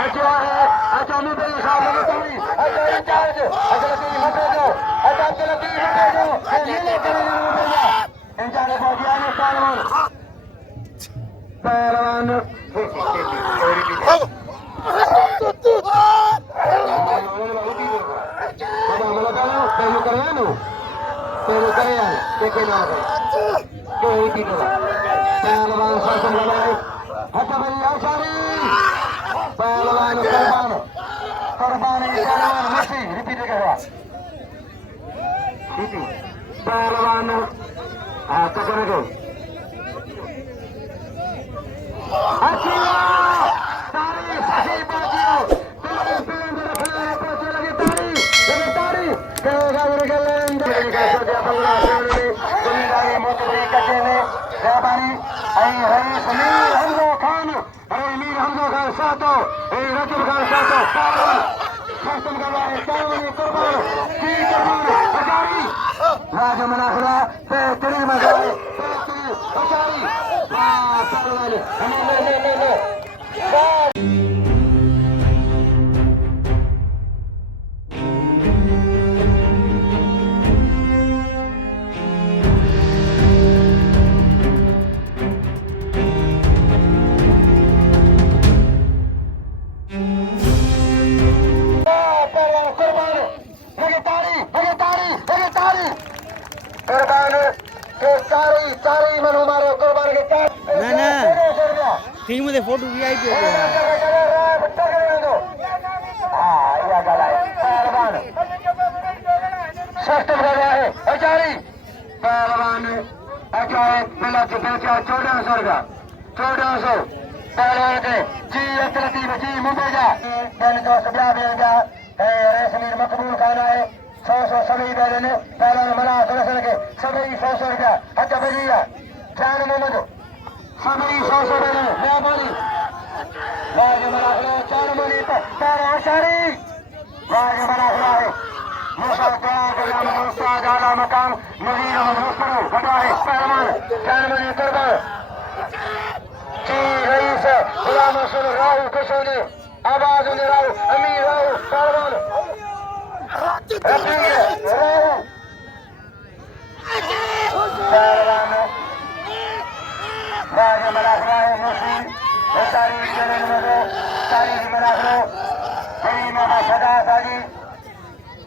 अच्छा है अच्छा मुझे साहब लगे ताली अच्छा इंचार्ज अच्छा ती मते जो अच्छा चलो ती मते जो नीले करेंगे मुझे जा इंचार्ज पहुंचा ने पहलवान पहलवान कुर्बान कुर्बान पहलवान मसी रिपीट करो पहलवान तकरगो अच्छा तारी सही बाजियो तारी पेन को रखना पहुंचे लगी तारी कहेगा उनके लेंगे सोचा बंगला शोरे दुनियावी मोतबरी कचे ने जाबानी आई हरी समीर हमजा खान सातो ए रजब खान सातो शासन कर रहा है चावनी कुर्बान की कुर्बान अजारी राज मनाखरा बेहतरीन मजाए बेहतरीन अजारी पहलवान नो ठीक मध्ये फोटो VIP पहलवान 1400 पहलवान के जी तरतीब जी मुंबईजा रेशमीर मकबूल खाना है 100 सभी बैठे पहलवान मना के सभी 100 रुपया हज बजिया जान मोहम्मद सभी 100 बैठे मेहरबानी राज मना चार मनी पैर आचारी राज मना है आला मकाम नजीर घटाए पहलवान चार मनी कुर्बान रईस गुलाम रसूल राहु कुशोनी आवाज राहु अमीर राहु पहलवान पहलवान राज मनाखरा है मुस्लिम तारीख तारीख मनाखरो करीम बाबा सदा साजी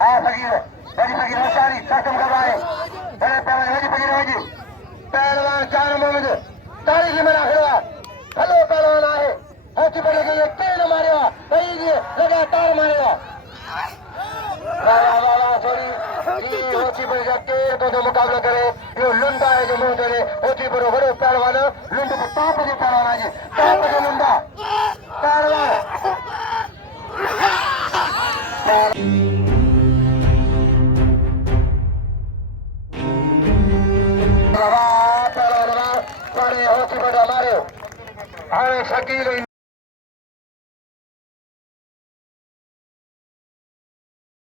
आ फकीर बड़ी फकीर होशारी सक्षम करवाए बड़े पहलवान वजी फकीर वजी पहलवान चार मोहम्मद तारीख मनाखरा हेलो पहलवान आए हाथी पड़े गए तेल मारेगा कहीं लगातार मारेगा थोड़ी होती पड़ जाते तो मुकाबला करे यो लुंडा है जो मुंह तेरे होती पड़ो बड़ो पहलवान लुंड को टाप जो पहलवान आज टाप जो लुंडा पहलवान पहलवान बड़े होती पड़ा मारे हमें शकील